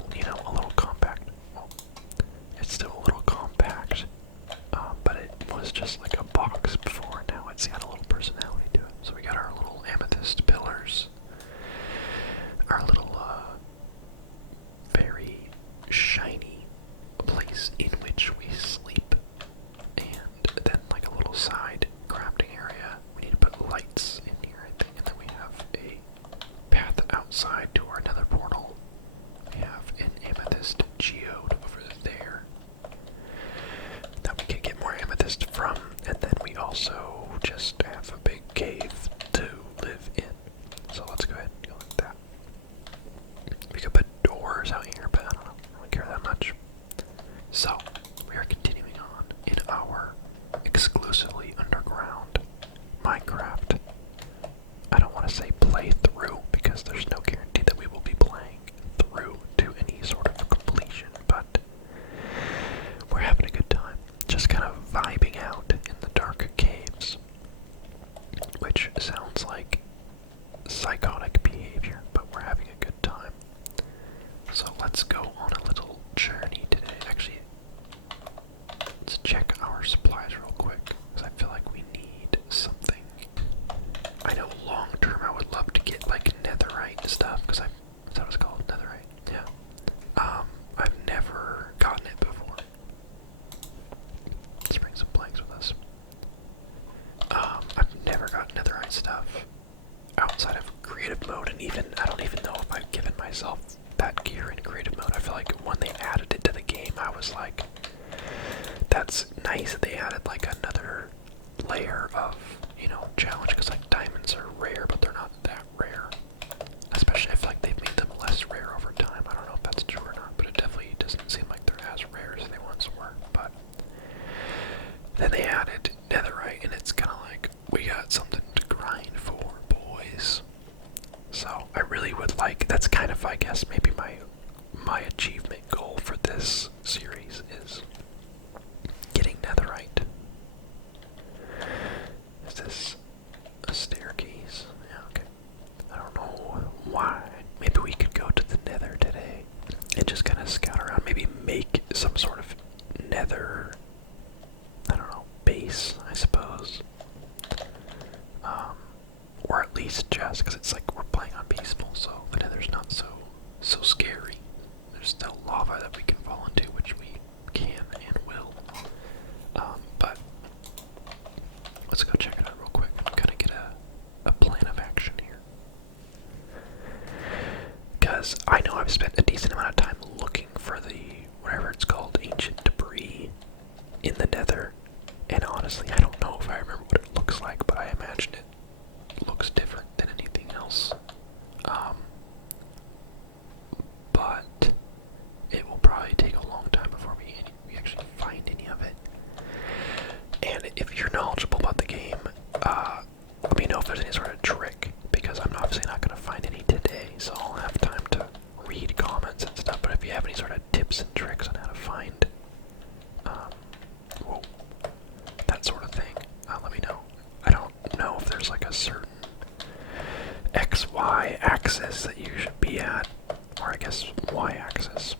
still, a little compact. Well, it's still a little compact, but it was just like a box before. Now it's got a little personality to it. So we got our little amethyst pillars, our little very shiny place in which we sleep, and then like a little side crafting area. We need to put lights in here, I think, and then we have a path outside to our nether portal. We have an amethyst geode over there that we can get more amethyst from, and then we also just have a big cave to live in. So let's go ahead and go like that. We could put doors out here, but I don't care that much. So, we are continuing on in our exclusively underground Minecraft. I don't want to say playthrough, because there's no guarantee that we will be playing through to any sort of completion, but we're having a good time. Just kind of vibing out in the dark caves, which sounds like psychotic behavior, but we're having a good time. So let's go on a little journey today. Actually, let's check our supplies real quick, because I feel like we need something. I know long term I would love to get like netherite and stuff, because is that what it's called? Netherite? Yeah. I've never gotten it before. Let's bring some planks with us. I've never got netherite stuff outside of creative mode, and even I don't even know if I've given myself that gear in creative mode. I feel like when they added it to the game, I was like, that's nice that they added like another layer of, challenge, because like diamonds are rare, but they're not that rare. Especially if like they've made them less rare over time. I don't know if that's true or not, but it definitely doesn't seem like they're as rare as they once were. But then they added netherite, and it's kind of like, we got something to grind for, boys. So I really would like, that's kind of, I guess, maybe my achievement goal for this series is getting netherite. Is this a staircase? Yeah, okay. I don't know why. Maybe we could go to the nether today and just kind of scout around, maybe make some sort of nether, I don't know, base, I suppose. Or at least just, because it's like we're playing on peaceful, so the nether's not so scary. There's still lava that we can fall into, which we can and will. But let's go check it out real quick and kind of get a plan of action here. Because I know I've spent a decent amount of time looking for the, whatever it's called, ancient debris in the nether. And honestly, I don't know if I remember what it looks like, but I imagine it looks different than anything else. But it will probably take a long time before we actually find any of it. And if you're knowledgeable about the game, let me know if there's any sort of trick, because I'm obviously not going to find any today, so I'll have time to read comments and stuff. But if you have any sort of tips and tricks on how to find that sort of thing, let me know. I don't know if there's like a certain XY axis that you should be at, or I guess Y axis.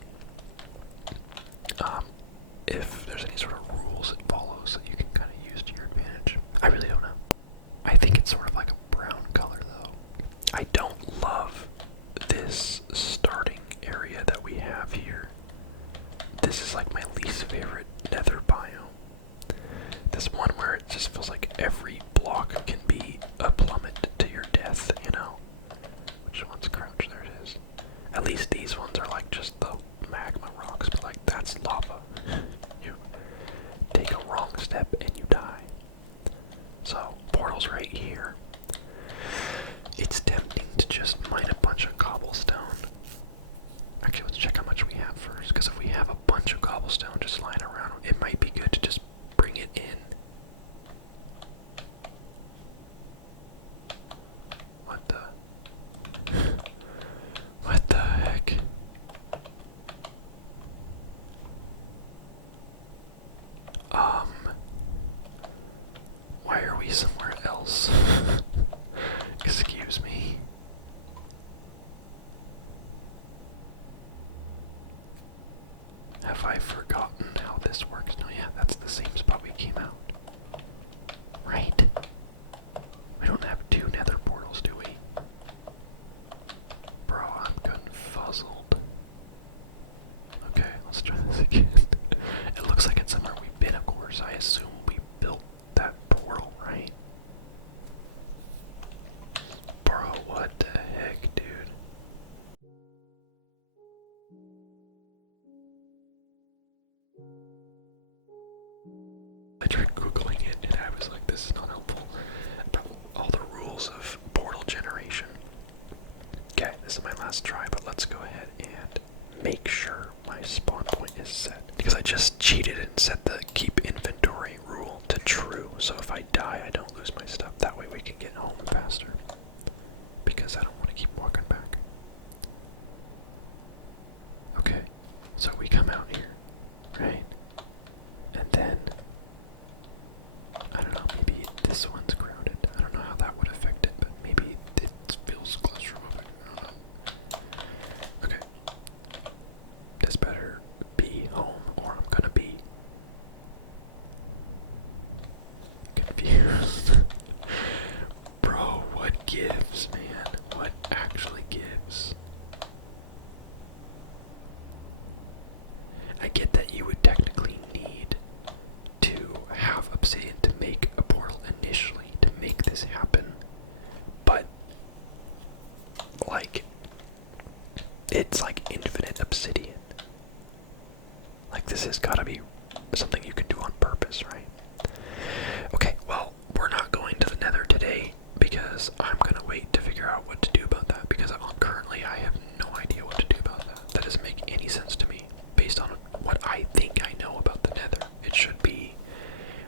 If there's any sort of rules it follows that you can kind of use to your advantage. I really don't know. I think it's sort of like a brown color though. I don't love this starting area that we have here. This is like my least favorite nether biome. This one where it just feels like every block can be a plummet to your death, Which one's crouch? There it is. At least these ones are like just the magma rocks, but like that's lava. You take a wrong step and you die. So, portal's right here. It's tempting to just mine a bunch of cobblestone. Actually, let's check how much we have first, because if we have a bunch of cobblestone just lying around, it might be good to just bring it in. What the heck? have I forgotten how this works? No, yeah, that's the same spot we came out. Right? We don't have two nether portals, do we? Bro, I'm confuzzled. Okay, let's try this again. It looks like it's somewhere we've been, of course. I assume we built that portal, right? Bro, what the heck, dude? I tried Googling it and I was like, this is not helpful. About all the rules of portal generation. Okay, this is my last try, but let's go ahead and make sure my spawn point is set. Because I just cheated and set the keep inventory rule to true, so if I die, I don't lose my stuff. That way we can get home faster. Because I don't want to keep walking back. Okay, so we come out here, right? And then, I don't know, maybe this one's crowded. I don't know how that would affect it, but maybe it feels claustrophobic. I don't know. Okay. This better be home, or I'm gonna be confused. Bro, what gives, man? What actually gives? I get that you would technically need to have obsidian to make a portal initially to make this happen, but like it's like infinite obsidian. Like this has got to be something you can do on purpose, right? Okay, well, we're not going to the Nether today because I'm gonna wait to figure out what to do about that, because currently I have no idea what to do about that. That doesn't make any sense to me based on what I think I know about the Nether. It should be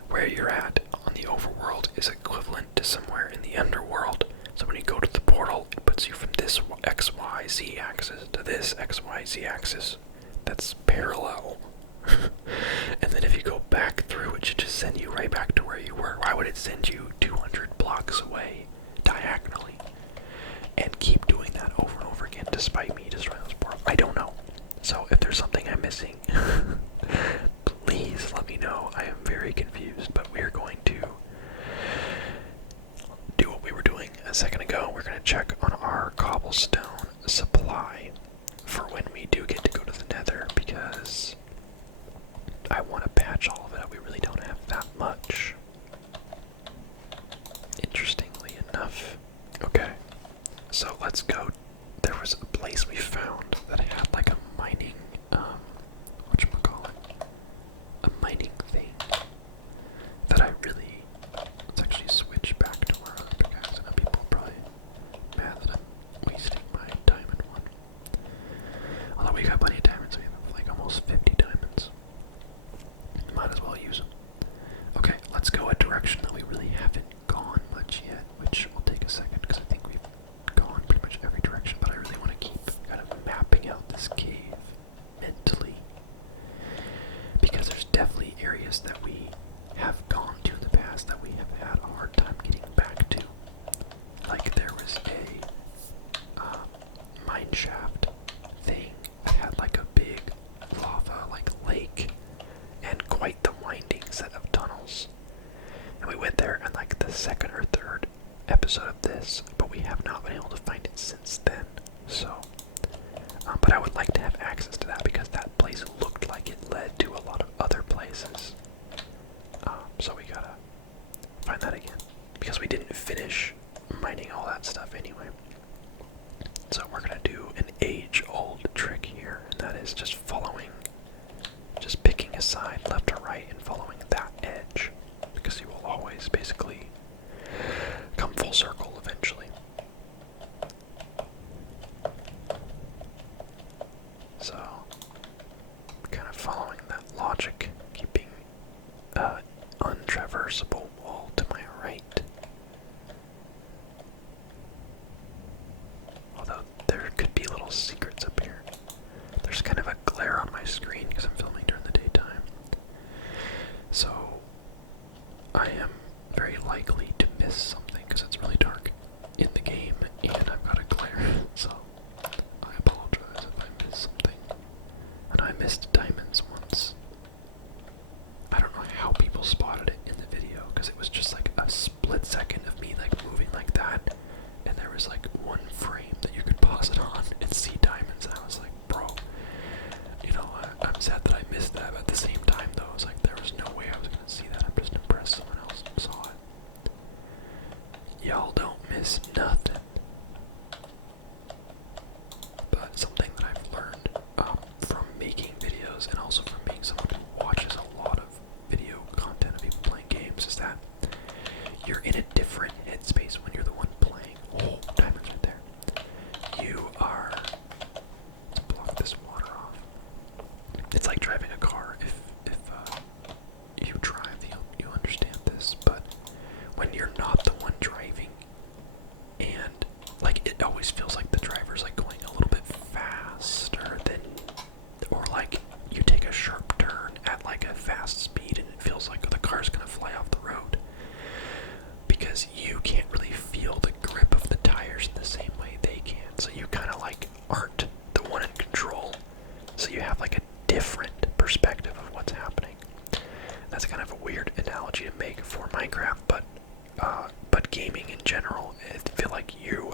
where you're at on the overworld is equivalent to somewhere in the underworld. So when you go to the portal, it puts you from this XYZ axis to this XYZ axis. That's parallel. And then if you go back through, it should just send you right back to where you were. Why would it send you 200 blocks away diagonally? And keep doing that over and over again despite me destroying those portals? I don't know. So if there's something I'm missing, please let me know. I am very confused, but we're going to do what we were doing a second ago. We're going to check on our cobblestone supply for when we do get to go to the Nether, because I want to patch all of it up. We really don't have that much. Interestingly enough. Okay, so let's go. There was a place we found that had like a mining, whatchamacallit, a mining thing that I really, let's actually switch back to our other pickaxe. I know people are probably mad that I'm wasting my diamond one. Although we got plenty of diamonds, we have like almost 50 diamonds. Might as well use them. Okay, let's go a direction that we really haven't gone much yet, which will take a second because I think we've gone pretty much every direction, but I really want to keep kind of mapping out this cave mentally, because there's definitely areas that we have gone to in the past that we have had a hard time getting back to. Like there was a mine shaft thing that had like a big lava like lake and quite the winding set of tunnels. And we went there in like the second or third episode of this, but we have not been able to find it since then. So, but I would like to have access to that because that place looked like it led to a lot of other places. So we gotta find that again, because we didn't finish mining all that stuff anyway. So we're gonna do an age-old trick here, and that is just picking a side left or right and following that edge, because you will always basically come full circle eventually. So, kind of following that logic, keeping untraversable wall to my right. Although there could be little secrets up here. There's kind of a glare on my screen because I'm filming during the daytime. So, I am very likely to miss something because it's really dark in the game and I've got a glare. So, I apologize if I miss something. And I missed diamonds one sad that I missed that. But at the same time, though, I was like, there was no way I was gonna see that. I'm just impressed someone else saw it. Y'all don't miss nothing. But something that I've learned from making videos and also from being someone who watches a lot of video content of people playing games is that you're in a different headspace when you're the one playing. Oh, diamonds right there. You are. Let's block this water off. It's like driving a car. If you drive, you understand this. But when you're not the one driving, and like it always feels like the driver's like going a little bit faster than, or like you take a sharp turn at like a fast speed, and it feels like the car's gonna fly off the road. Because you can't really feel the grip of the tires in the same way they can. So you kind of like aren't the one in control. So you have like a different perspective of what's happening. That's kind of a weird analogy to make for Minecraft, but gaming in general, I feel like you're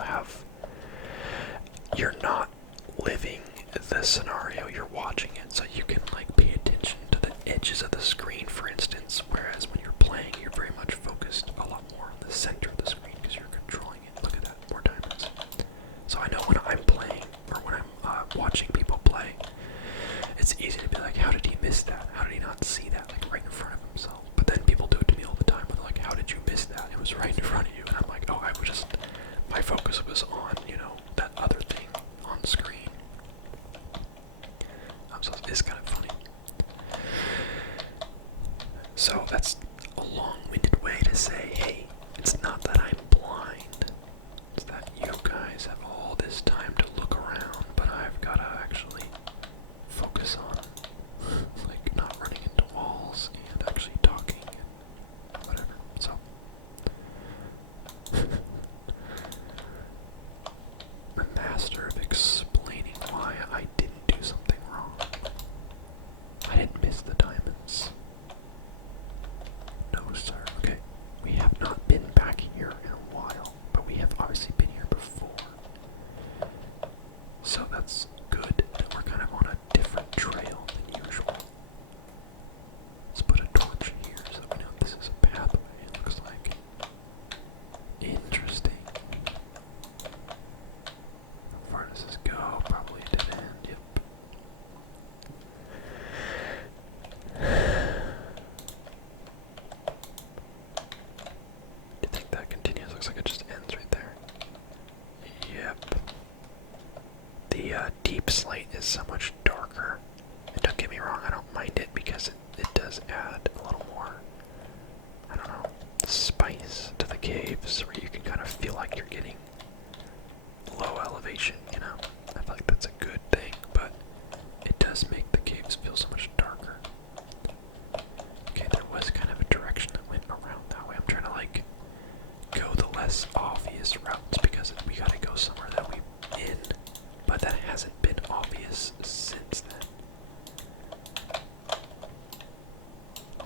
not living the scenario, you're watching it, so you can like pay attention to the edges of the screen, for instance, whereas when you're playing, you're very much focused a lot more on the center of the screen because you're controlling it. Look at that, more diamonds. So I know when I'm playing, or when I'm watching people play, it's easy to be like, how did he miss that? How did he not see that, like right in front of himself? But then people do it to me all the time, where they're like, how did you miss that? It was right in front of you. And I'm like, oh, my focus was on, that other thing on screen. So it's kind of funny. So that's a long-winded way to say, hey, it's not that I'm blind. It's that you guys have all this time to look around, but I've got to actually focus on, like, not running into walls and actually talking and whatever. So, the master of explaining why I didn't do something wrong. I didn't miss the diamonds. No, sir. Okay, we have not been back here in a while, but we have obviously been here before. So that's good that we're kind of on a different trail than usual. Let's put a torch here so that we know this is a pathway, it looks like. Interesting. How far does this go? Probably a dead end, yep. Do you think that continues? Looks like it just ends right there. Yep. The deep slate is so much darker. And don't get me wrong, I don't mind it because it does add a little more, I don't know, spice to the caves where you can kind of feel like you're getting low elevation, I feel like that's a good thing, but it does make the caves feel so much darker. Okay, there was kind of a direction that went around that way. I'm trying to like go the less obvious routes because we gotta go somewhere that we've been, but that hasn't been obvious since then.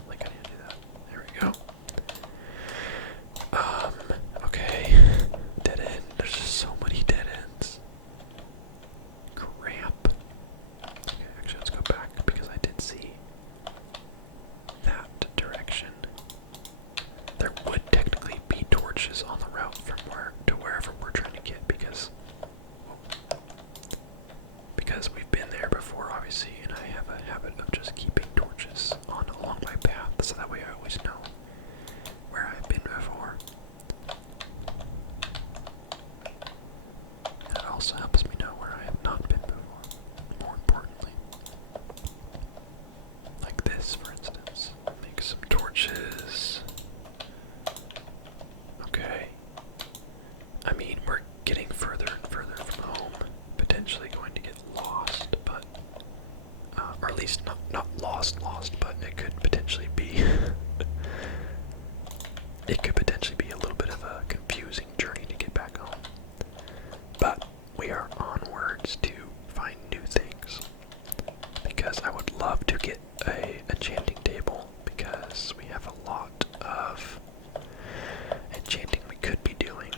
Like I need to do that. There we go. Okay. Dead end. There's just so many dead ends. Crap. Okay, actually let's go back because I did see that direction. There would technically be torches on the route from where to wherever we're trying to get because we've been there before, obviously, and I have a habit of just keeping torches on along my path, so that way I always know where I've been before. And it also helps me know where I have not been before, more importantly. Like this, for instance. Make some torches. Okay. I mean, we're getting further and further from home, potentially going to get lost, but, or at least not lost, but it could potentially be, it could potentially be a little bit of a confusing journey to get back home. But we are onwards to find new things, because I would love to get a enchanting table, because we have a lot of enchanting we could be doing.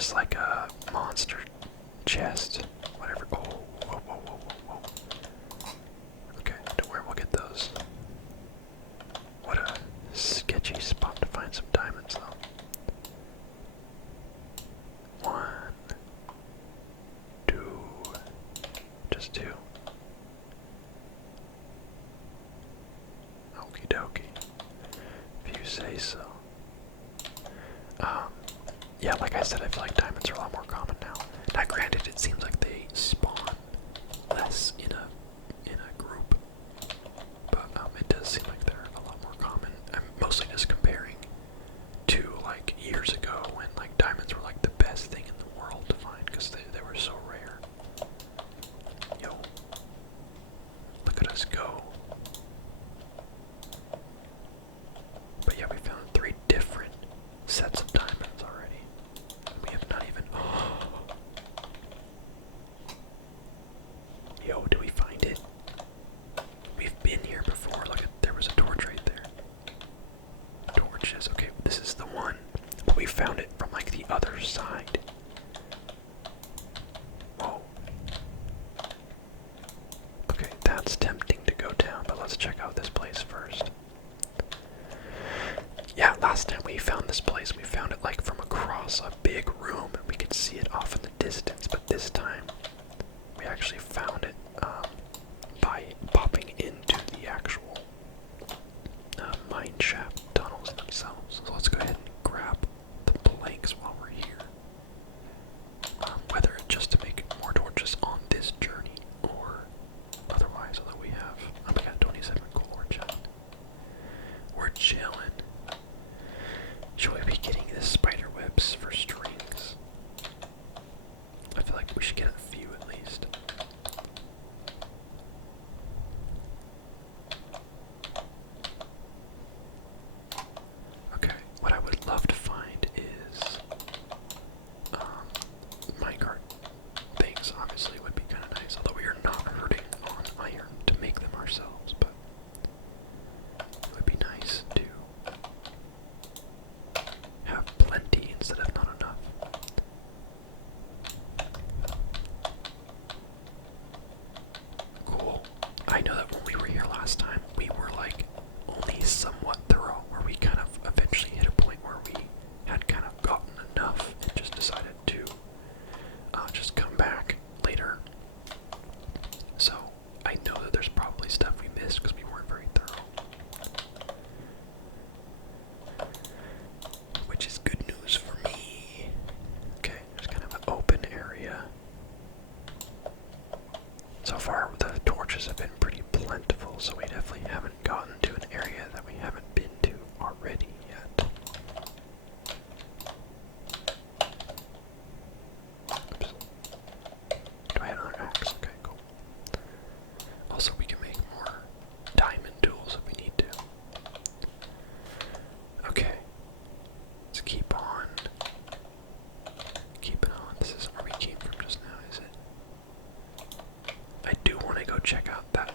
just like a monster chest? Whatever. Oh, whoa, whoa, whoa, whoa, whoa. Okay, don't worry, we'll get those. What a sketchy spot to find some diamonds, though. One, two, just two. Okie dokie. If you say so. Yeah, like I said, I feel like diamonds are a lot more common now. Now, granted, it seems like they spawn less in a group, but it does seem like they're a lot more common. I'm mostly just comparing to like years ago when like diamonds were like the best thing in the world to find because they were so rare. Yo, look at us go. But yeah, we found 3 different sets of diamonds already. We have not even. Yo, did we find it? We've been here before. Look, there was a torch right there. Torches. Okay, this is the one. But we found it from like the other side. Whoa. Okay, that's tempting to go down, but let's check out this place first. Yeah, last time we found this place, we found it like from across a big room, and we could see it off in the distance, but this time we actually found it by popping into the actual mine shaft tunnels themselves. So let's go ahead and grab the planks while we're here. Whether it's just to make more torches on this journey or otherwise, although we have, we got 27 coal, we're chilling. Should we be getting the spider webs for strings? I feel like we should get a few at least. Okay, what I would love to find is minecart things. Obviously, would be kind of nice. Although we are not hurting on iron to make them ourselves, but it would be nice to have plenty instead of not enough. Cool. I know that when we were here last time, we were like only somewhat thorough, where we kind of eventually hit a point where we had kind of gotten enough and just decided to just come back later. So I know that there's probably stuff we missed because we weren't very thorough. Which is good news for me. Okay, there's kind of an open area. So far, the torches have been pretty plentiful, so we definitely haven't gotten to an area that we haven't been to already yet. Oops. Do I have another axe? Okay, cool. Also, we can make more diamond tools if we need to. Okay. Let's keep on. Keep it on. This isn't where we came from just now, is it? I do want to go check out that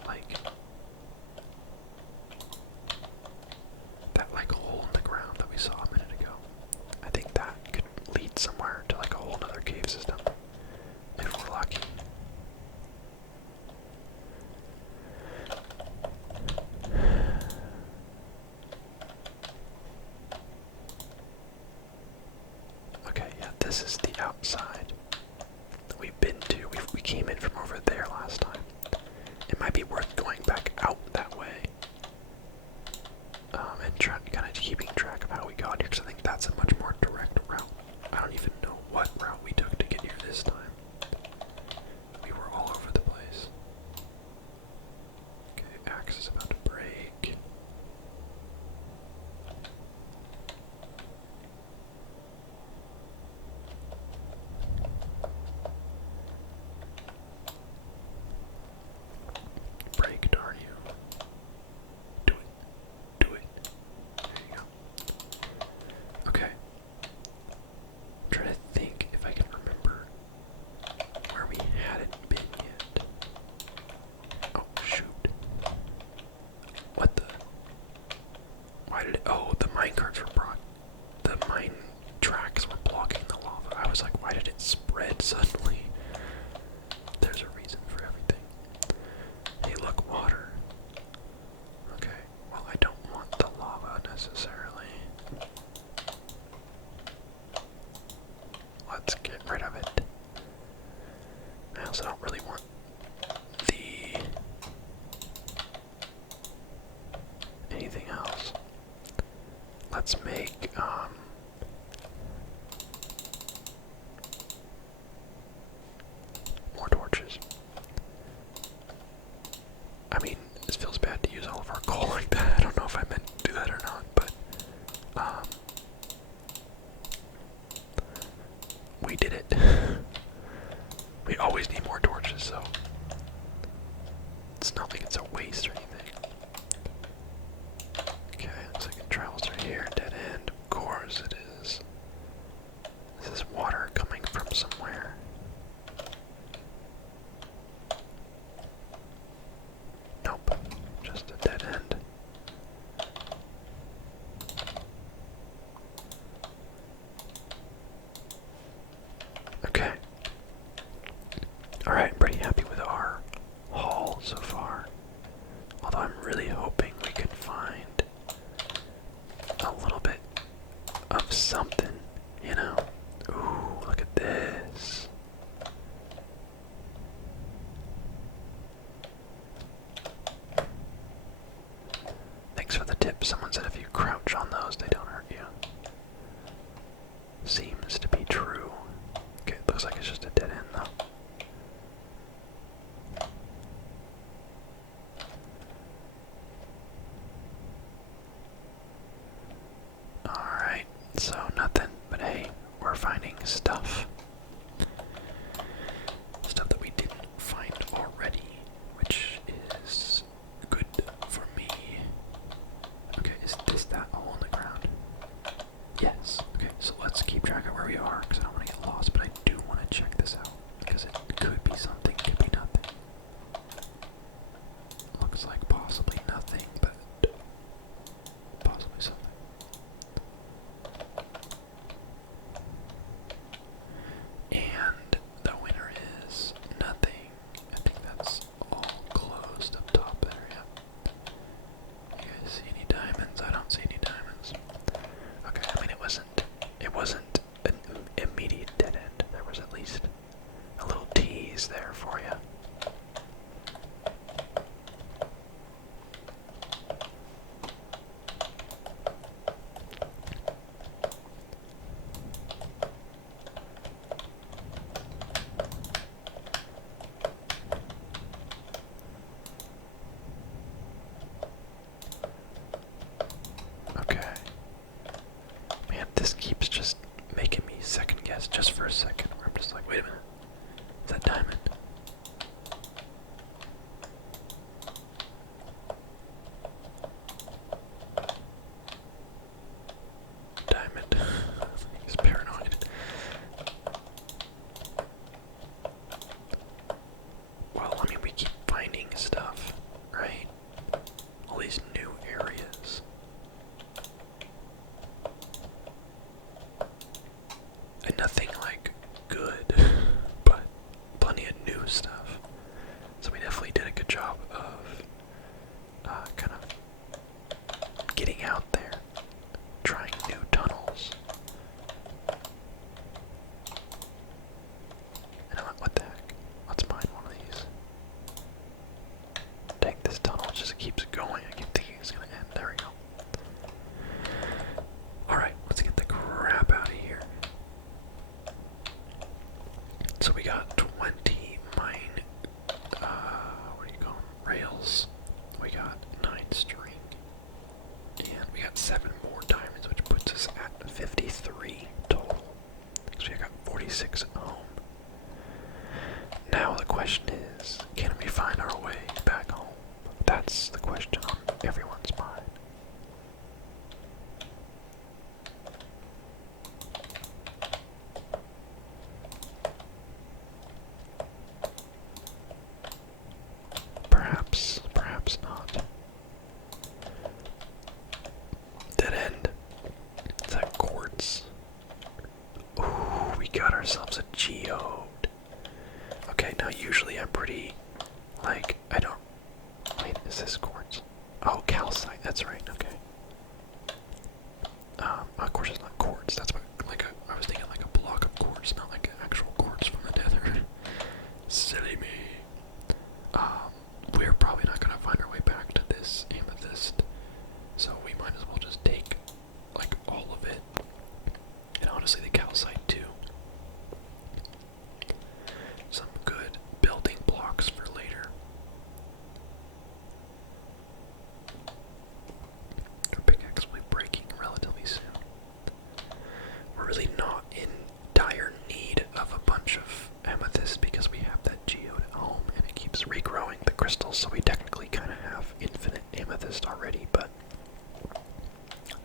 hole in the ground that we saw a minute ago. I think that could lead somewhere to like a whole other cave system, if we're lucky. Okay, yeah, this is the outside that we've been to. We came in from over there last time. It might be worth going back out that way. And kind of keeping track of how we got here, because I think that's a much more direct route. I don't even know what route we took to get here this time. We were all over the place. Okay, axe is about to break. Break, darn you. Do it. Do it. There you go. Okay. I'm trying to think if I can remember where we hadn't been yet. Oh, shoot. What the? Why did it? Oh, the mine carts were brought. The mine tracks were blocking the lava. I was like, suddenly. There's a reason for everything. Hey, look, water. Okay, well, I don't want the lava necessarily. Let's get rid of it. I also don't really want the anything else. Let's make more torches. I mean, this feels bad to use all of our coal like that. I don't know if I meant to do that or not, but we did it. We always need more torches, so it's not like it's a waste or anything. Okay, looks like it travels through here. Dead end. Of course it is. Is this water coming from somewhere? Nope. Just a dead end. Okay. Alright, I'm pretty happy with our haul so far. Although I'm really hoping we can find a little bit of something, you know? Ooh, look at this. Thanks for the tip. Someone said if you crouch on those, they don't hurt you. Seems to be true. Okay, looks like it's just a dead end though. Alright, so nothing, but hey, we're finding stuff. Stuff that we didn't find already, which is good for me. Okay, is this that hole in the ground? Yes. Okay, so let's keep track of where we are, because I don't want to get lost, but I do want to check this out, because it could be something, could be nothing. Looks like possibly nothing, but possibly something. And the winner is nothing. I think that's all closed up top there, yeah. You guys see any diamonds? I don't see any diamonds. Okay, I mean it wasn't an immediate dead end. There was at least a little tease there for you. Okay. Man, this keeps just making me second guess just for a second. Where I'm just like, wait a minute. Is that diamond? Diamond. He's paranoid. Well, I mean, we keep finding stuff, right? All these new areas. And nothing like good, but plenty of new stuff. So we definitely did a good job of kind of getting out there, trying new tunnels. And I'm like, what the heck? Let's mine one of these. Dang, this tunnel just keeps going. I keep thinking it's gonna end. There we go. Alright, let's get the crap out of here. So we got 20 mine, what do you call them? Rails. We got 9 string. And we got 7 more diamonds, which puts us at 53 total. So we got 46 at home. Now the question is, can we find our way back home? That's the question on everyone's mind. Perhaps, perhaps not. Dead end. Is that quartz? Ooh, we got ourselves a geode.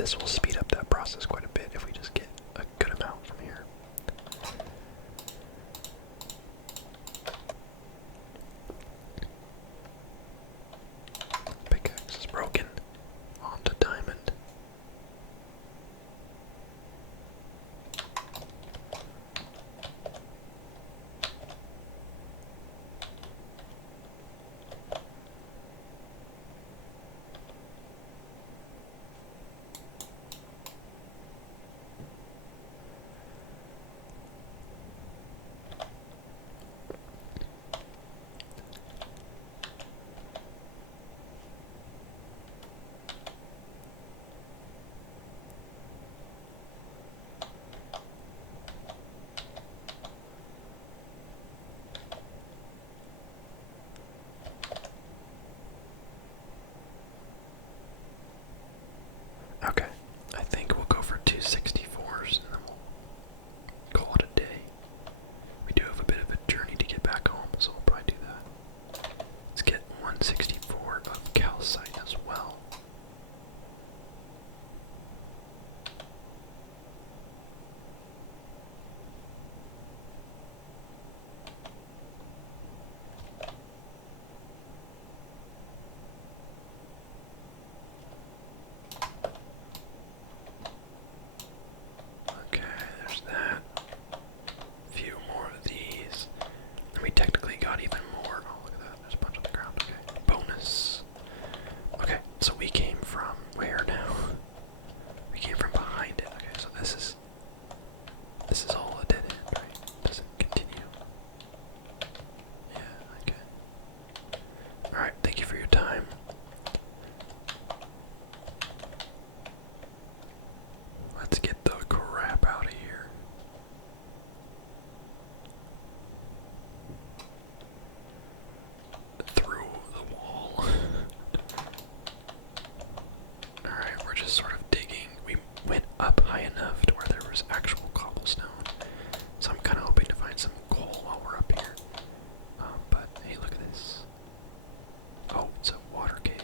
this will speed up that process quite a bit if we just get a good amount from here. Pickaxe is broken. On to diamond. Okay, I think we'll go for 264s and then we'll call it a day. We do have a bit of a journey to get back home, so we'll probably do that. Let's get 164 of calcite as well. Okay, there's that. A few more of these. And we technically got even more. Oh, look at that. There's a bunch on the ground. Okay. Bonus. Okay, so we came from where now? We came from behind it. Okay, so this is all a dead end, right? Does it continue? Yeah, okay. Alright, thank you for your time. Let's get the crap out of here. Through the wall. Alright, we're just sort of digging. We went up high enough to where there was actual cobblestone. So I'm kind of hoping to find some coal while we're up here. But hey, look at this. Oh, it's a water cave.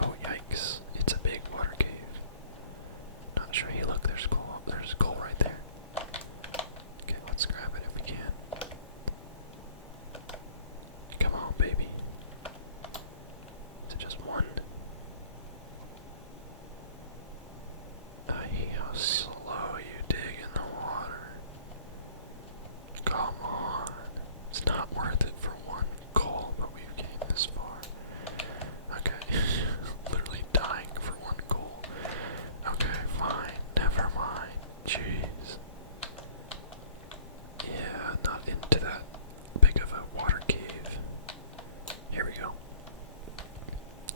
Oh, yikes. It's a big water cave. Not sure. Hey, look, there's coal. There's coal right there. Okay, let's grab it if we can. Come on, baby. Is it just one? I hate how slow you dig in the water. Come on. It's not worth it for one coal, but we've came this far. Okay. Literally dying for one coal. Okay, fine. Never mind. Jeez. Yeah, not into that big of a water cave. Here we go.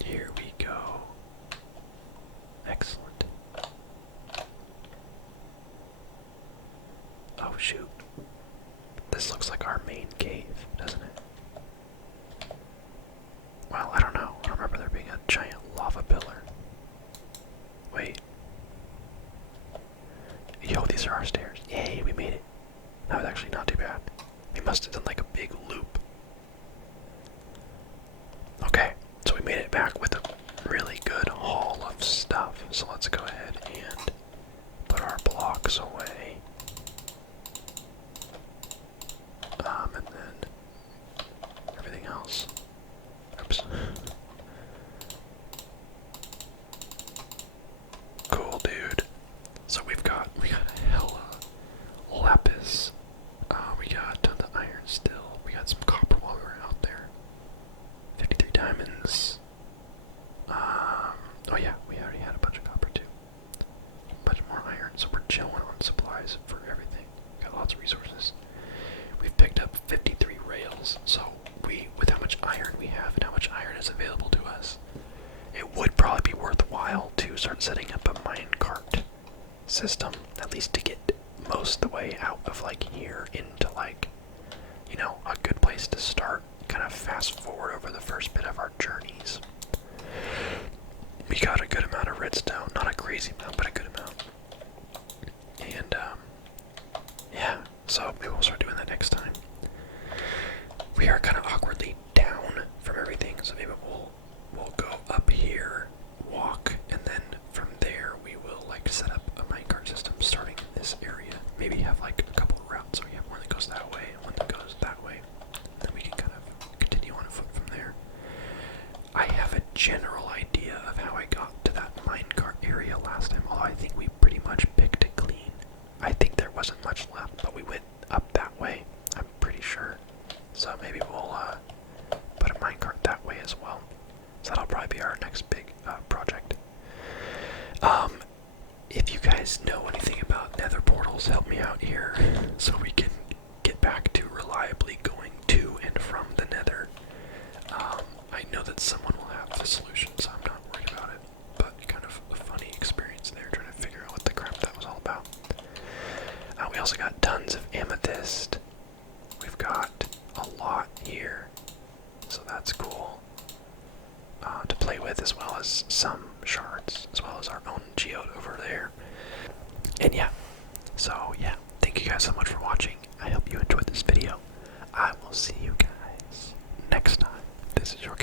Here we go. Excellent. Oh shoot. This looks like our main cave, doesn't it? Well, I don't know. I don't remember there being a giant lava pillar. Wait. Yo, these are our stairs. Yay, we made it. That was actually not too bad. We must have done like a big loop. Okay, so we made it back with a really good haul of stuff. So let's go ahead and put our blocks away. And then everything else. Oops. Cool, dude. So we got hella lapis. We got tons of iron still. We got some copper while we were out there. 53 diamonds. Oh yeah, we already had a bunch of copper too. A bunch more iron, so we're chilling on supplies for everything. Got lots of resources. We've picked up 53 rails, so with how much iron we have and how much iron is available to us, it would probably be worthwhile to start setting up a minecart system, at least to get most of the way out of like here into like, you know, a good place to start. Kind of fast forward over the first bit of our journeys. We got a good amount of redstone, not a crazy amount, but a good amount. And yeah, so maybe we'll start doing that next time. We are kind of awkwardly down from everything, so maybe we'll go up here general idea of how I got to that minecart area last time, although I think we pretty much picked it clean. I think there wasn't much left, but we went up that way, I'm pretty sure. So maybe we'll put a minecart that way as well. So that'll probably be our next big project. If you guys know anything about nether portals, help me out here so we can get back to reliably going to and from the nether. I know that someone will have the solution, so I'm not worried about it. But kind of a funny experience there, trying to figure out what the crap that was all about. We also got tons of amethyst. We've got a lot here, so that's cool to play with, as well as some shards, as well as our own geode over there. And yeah, so yeah, thank you guys so much for watching. I hope you enjoyed this video. I will see you guys next time. This is your